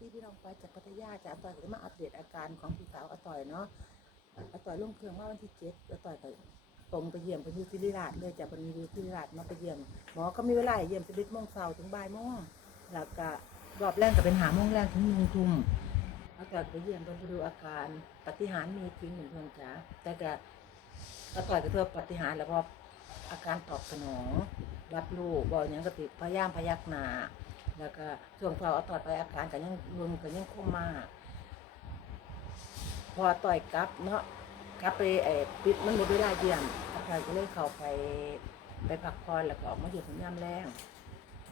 ดีพี่น้องไปจากพัทยาจากอาต่อยก็มาอัปเดตอาการของพี่สาวอาต่อยเนาะอาต่อยลงเครื่องว่าวันที่เจ็ดอาต่อยก็ตรงไปเยี่ยมไปที่ศิริราชเลยจากบันมีศิริราชมาไปเยี่ยมหมอก็มีเวลาเยี่ยมสิบเอ็ดโมงเช้าถึงบ่ายโมงแล้วก็รอบแรกก็เป็นหาโมงแรกถึงหนึ่งทุ่มอาต่อยก็ไปเยี่ยมไปดูอาการปฏิหารมีจริงเหมือนเพื่อนจ๋าแต่ก็อาต่อยก็เทือปฏิหารแล้วก็อาการตอบสนอง รับรู้บอกอย่างกติพยายามพยักหน้า แล้วก็ช่วงเช้าเอาตอยไปอาการก็ยังรุนก็ยังคงมาพอต่อยกลับเนาะกลับไปไอ้ปิดมันหมดเวลาเยี่ยมอาการก็เลยเข้าไปไปพักผ่อนแล้วก็ออกมาอยู่ถึงยามแรง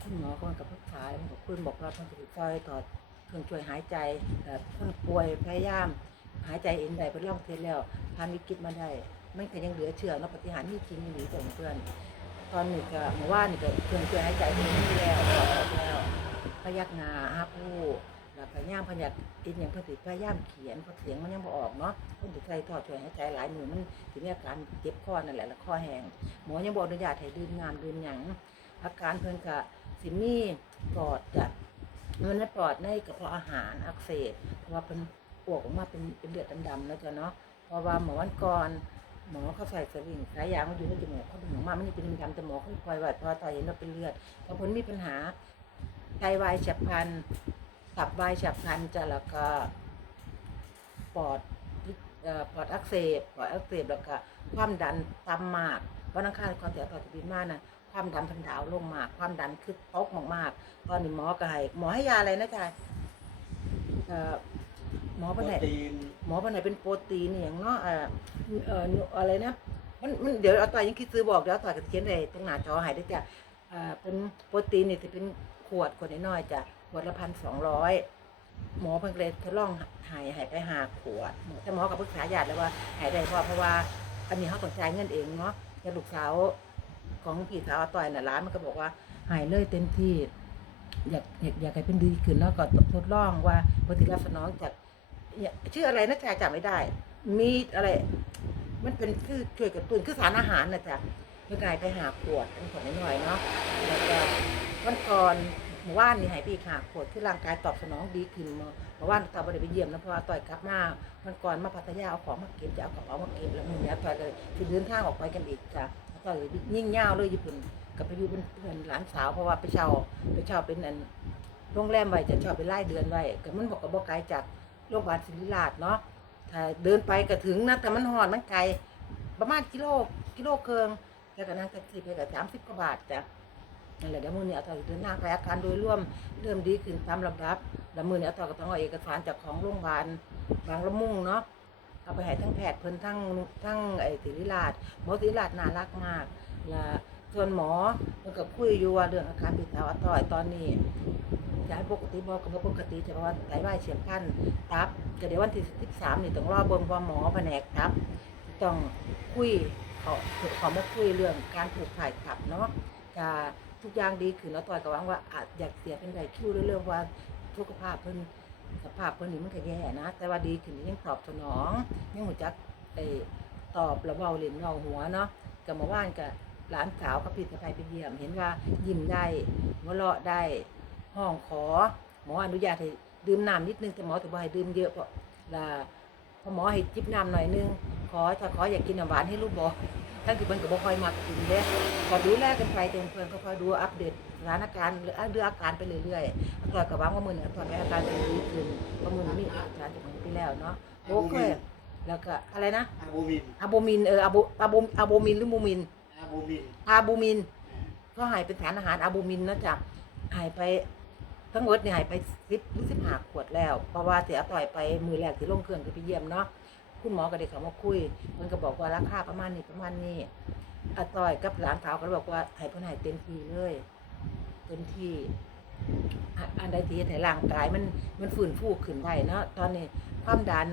คุณหมอคนกับผู้ชายมันบอกคุณบอกเราต้องติดซอยต่อดเครื่องช่วยหายใจแต่คนป่วยพยายาม หายใจเองได้เป็นร่องเทสแล้วผ่านวิกฤตมาได้มันก็ยังเหลือเชื่อเนาะปฏิหารย์นี่จริงหรือเปล่าเพื่อนตอนนี้ก็เมื่อวานนี่ก็เครื่องช่วยหายใจเองนี่แล้วออกแล้ว ยักหน้าหาผู้แล้วก็ย่ามพยักกินอย่างเพิ่นสิพยายามเขียนเพราะเสียงมันยังบ่ออกเนาะเพิ่นสิใส่ท่อช่วยหายใจหลายมือมันสิมีอาการเจ็บคอนั่นแหละแล้วคอแห้งหมอยังบ่อนุญาตให้ดื่มน้ำดื่มหยังอาการเพิ่นก็สิมีปอดจะมันในปอดในกระเพาะอาหารอักเสบเพราะว่าเพิ่นอวกออกมาเป็นเป็นเลือดดำๆแล้วจ้ะเนาะเพราะว่าหมอวันก่อนหมอเขาใส่สลิงสายยางมันอยู่ในจมูกเขาดึงออกมาไมันนี่เป็นดำๆแต่หมอเขาปล่อยไว้เพราะว่าตอนเห็นว่าเป็นเลือดพราะเพิ่นมีปัญหา ไตวายฉับพลันตับวายฉับพลันจะแล้วก็ปอดเอ่อปอดอักเสบปอดอักเสบแล้วก็ความดันต่ำมากวันอังคารก่อนแต่ต่อจะบินมานะความดันพันดาวลงมาก ความดันคือตกมากๆ ตอนนี้หมอก็ให้หมอให้ยาอะไรนะจ๊ะเอ่อหมอโปเป็นไหนรตีนหมอเป็นไหนเป็นโปรตีนอหย่างเนาะเอ่อเอ่ออะไรนะมันมันเดี๋ยวเอาต่อยยังคิดซื้อบอกเดี๋ยวเอาต่อยกับเขียนเลยตั้งหน้าจอใหายได้จ้ะเอ่อเป็นโปรตีนเนี่ยจะเป็น ขวดขวดน้อยๆจ้ะขวดละพันสองร้อยหมอเพิ่งเลยทดลองหายหายไปหาขวดหมอแต่หมอกับปรึกษาญาติแล้วว่าหายได้เพราะเพราะว่าอันนี้เขาต้องจ่ายเงินเองเนาะแต่ลูกสาวของพี่สาวอาต่อยน่ะร้านมันก็บอกว่าหายเลยเต็มที่อยากอยากอยากให้เป็นดีขึ้นแล้วก็ทดลองว่าปฏิรับสนองจากเนี่ยชื่ออะไรนะจ๊ะจำไม่ได้ มีอะไร มันเป็นคือช่วยกระตุ้นคือสารอาหารนะจ๊ะเมื่อไงไปหาขวดเป็นของหน่อยๆเนาะแล้วก็วันก่อน มื่อวานนี่หายปีหาขวดคือร่างกายตอบสนองดีขึ้นเมื่อเมื่อวานต่อยไปไปเยี่ยมนะเพราะว่าต่อยกลับมาวันก่อนมาพัทยาเอาของมาเก็บจะเอากระเป๋ามาเก็บแล้วมือเนี้ยต่อยเลยคือเดินทางออกไปกันอีกจ้ะต่อยยิ่งเง่าวเลยญี่ปุ่นกับไปอยู่เป็นเพื่อนหลานสาวเพราะว่าไปเช่าไปเช่าเป็นอันโรงแรมไว้จะเช่าเป็นรายเดือนไว้ก็มันบอกกับบอกไกลจากโรงพยาบาลศิริราชเนาะถ้าเดินไปก็ถึงนะแต่มันหอนมันไกลประมาณกิโลกิโลเคิงแต่ก็นั่งแท็กซี่ไปกับสามสิบกว่าบาทจ้ะ นั่นแหละเดี๋ยวมือนี้เอาตอเดินทางไปอาการโดยร่วมเริ่มดีขึ้นตามลำดับแล้วมือนี้เอาตอก็ต้องเอาเอกสารจากของโรงพยาบาลบางละมุงเนาะเอาไปให้ทั้งแพทย์เพิ่นทั้งทั้งไอ้ศิริราชหมอศิริราชน่ารักมากและส่วนหมอเพิ่นก็คุยอยู่ว่าเรื่องอาการปิดตาอาตอยตอนนี้ยายปกติบอกกับปกติแต่ว่าไตวายเฉียบพลันตับก็เดี๋ยววันที่สิบสามนี่ต้องรอเบิ่งว่าหมอแผนกตับต้องคุยเขาเขามาคุยเรื่องการผูกถ่ายตับเนาะจะ ทุกอย่างดีขึ้นแล้วต่อยก็หวังว่าอาจอยากเสียเป็นไรคิวเรื่องว่าสุขภาพเพิ่นสภาพเพิ่นนี่มันก็แย่นะ แต่ว่าดีขึ้นยังตอบสนองยังหัวจักไอ้ตอบระเบ้าเล่นเงาหัวเนาะกับมาว่านกับหลานสาวกับพี่สะใภ้ไปเยี่ยม เห็นว่ายิ้มได้หัวเราะได้ห้องขอ หมออนุญาตให้ดื่มน้ำนิดนึงแต่หมอถือว่าให้ดื่มเยอะเพราะละพอหมอให้จิบน้ำหน่อยนึง ขอถ้าขออยากกินน้ำหวานให้ลูกบอกทั้งที่เพิ่นก็บ่ค่อยมากินเด้ก็ดูแลกันไปจนเพิ่นก็คอยดูอัปเดตสถานการณ์หรือดูอาการไปเรื่อยๆแล้วก็หวังว่ามื้อนี้ตอนนี้อาการจะดีขึ้นเพราะมื้อนี้มีอาการจากมื้อที่แล้วเนาะโอเคแล้วก็อะไรนะอะบูมินอะโบมินเอออะโบอะโบอะโบมินหรือมูมินอะบูมินอาบูมินก็หายเป็นสารอาหารอาบูมินนะจ๊ะหายไปทั้งหมดเนี่ยหายไปสิบหรือสิบห้าขวดแล้ว เพราะว่าเสียต่อยไปมือแรกที่ลงเครื่องคือไปเยี่ยมเนาะ คุณหมอก็เด็กเขามาคุย มันก็บอกว่าราคาประมาณนี้ประมาณนี้อาต่อยกับหลานสาวก็บอกว่าให้เพิ่นให้เต็มที่เลยเต็มที่อันใดที่เฮ็ดให้ร่างกายมันมันฟื้นฟูขึ้นได้เนาะตอนนี้ความดัน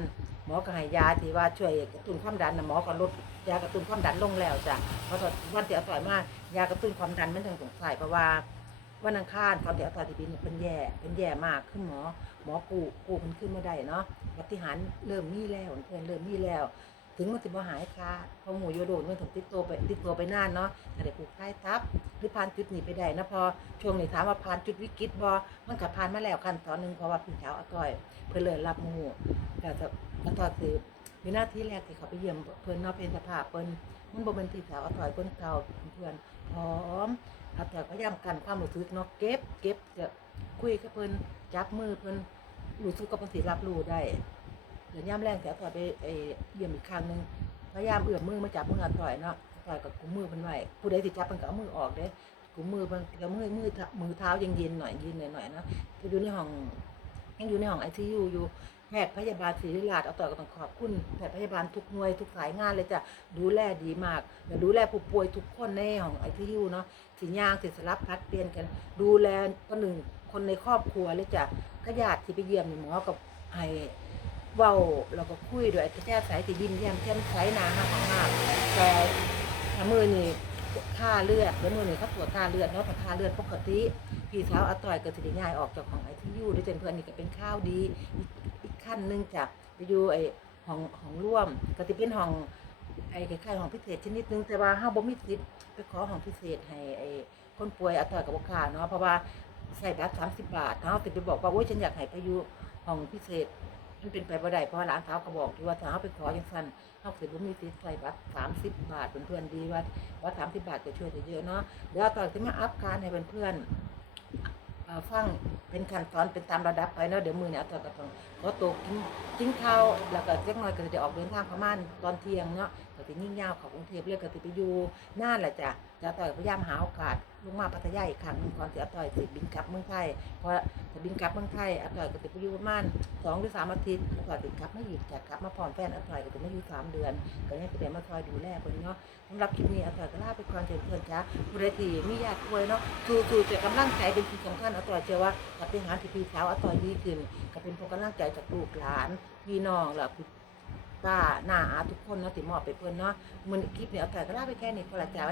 หมอก็ให้ยาที่ว่าช่วยกระตุ้นความดันนะหมอก็ลดยากระตุ้นความดันลงแล้วจ้ะเพราะตอนวันที่อาต่อยมายากระตุ้นความดันมันถึงสงสัยเพราะว่า วันอังคารตอนที่เอาต่อที่บินเนี่เป็นแย่เป็นแย่มากขึ้นหมอ หมอกูกูมันขึ้นมาได้เนาะปฏิหารเริ่มมีแล้วเพื่อนเริ่มมีแล้ว ถึงมันสิบ่หายค่ะพอหมูโยโดนมันถึงติดตัวไปติดตัวไปนานเนาะถ้าได้ปลูกไผ่ทับ หรือผ่านจุดนี้ไปได้นะพอช่วงนี้ถามว่าผ่านจุดวิกฤตบ่มันก็ผ่านมาแล้วขั้นตอนหนึ่งเพราะว่าพี่สาวอาต้อย เพิ่นเลยรับหมู่ก็จะอาต้อยคือวินาทีแรกที่เขาไปเยี่ยมเพิ่อนนาะเป็นสภาพเพิ่น มันบ่เป็นพี่สาวอาต้อยคนเก่าเพื่อนพร้อมอาต้อยพยายามกันความรู้สึกเนาะเก็บเก็บจะคุยกับเพิ่นจับมือเพิ่นรู้สึกกับเพิ่นสิรับรู้ได้เดี๋ยวยามแรงแต่ต่อยไปเอ่อเยี่ยมอีกครั้งหนึ่งพยายามเอื้อมมือมาจับมืออาต่อยเนาะอาต่อยกับกุมมือเพิ่นไว้ผู้ใดสิจับเพิ่นก็เอามือออกเด้กุมมือเพิ่นก็มือมือมือเท้ายังเย็นหน่อยเย็นหน่อยๆเนาะก็อยู่ในห้องยังอยู่ในห้อง ICU อยู่ ทย์พยาบาลศิริราชเอาต่อยก็ต้องขอบคุณแพทย์พยาบาลทุกหน่วยทุกสายงานเลยจ้ะดูแลดีมากและดูแลผู้ป่วยทุกคนในห้อง ICU เนาะสิยางสิสลับพัดเปลี่ยนกัน ดูแลคนหนึ่งคนในครอบครัวเลยจ้ะก็ญาติที่ไปเยี่ยมหมอกับให้เว้าเราก็คุยโดยอัธยาศัยที่ยิ้มแย้มแจ่มใสหนาหักมากแต่ถ้ามือนี่ค่าเลือดแล้วมือนี่เขาตรวจค่าเลือดเนาะถ้าค่าเลือดปกติพี่สาวอาต่อยก็สิได้ง่ายออกจากของไอทียูด้วยเจนเพื่อนนี่ก็เป็นข้าวดี นหนึงจ้ะไปอยู่ไอห้องห้องร่วมก็สิเป็นห้องไอ้คล้ายๆห้องพิเศษชนิดนึงแต่ว่าเฮาบ่มีสิทธิ์ไปขอห้องพิเศษให้ไอ้คนป่วยอาต่อยกับบ่กล้าเนาะเพราะว่าใช้บัตร30 บาทเนาะสิไปบอกว่าโอ้ยฉันอยากให้ไปอยู่ห้องพิเศษมันเป็นไปบ่ได้เพราะว่าร้านเท้าก็บอกที่ว่าถ้าเขาไปขอยังสั้นเขาสิบ่มีสิทธิ์ใส่บัตรสามสิบบาทเพื่อนๆดีว่าว่าสามสิบบาทจะช่วยได้เยอะเนาะเดี๋ยวต่อจะมาอัพการให้เพื่อนๆ ฟังเป็นขั้นตอนเป็นตามระดับไปเนาะเดี๋ยวมือเนี่ยต่อก็ต้องขอตัวกินกินข้าวแล้วก็เล็กน้อยก็จะออกเดินทางประมาณตอนเที่ยงเนาะ ก็จะยิ่งยาวเของกรุงเทพเรียกก็จะไปอยู่น่านแหละจ้ะจะต่อยพยายามหาโอกาสลงมาพัทยาอีกครั้งหนึ่งก่อนที่อาต่อยสิบินกลับเมืองไทยเพราะจะบินกลับเมืองไทยอาต่อยก็จะไปอยู่ประมาณสองหรือสามอาทิตย์แล้วก็ติดกลับไมาอีกจากกลับมาพร้อมแฟนอต่อยก็จะมาอยู่สามเดือนก็ยังจะได้มาคอยดูแลคนเนาะสำหรับคลิปนี้อาต่อยก็ลาไปก่อนเชิญเพื่อนจ้าผู้ใดที่มีญาติป่วยเนาะสู้ๆจะกำลังใจเป็นสิ่งสำคัญอต่อยเชื่อว่ากับไปหาที่พี่สาวอต่อยดีขึ้นก็เป็นพวกกำลังใจจากลูกหลานพี่น้องแล้วคุณ ก็หน้าอาทุกคนเนาะติมอบไปเพื่อนเนาะมันคลิปนี้อาแต่ก็ลาไปแค่นี้พอละจ้า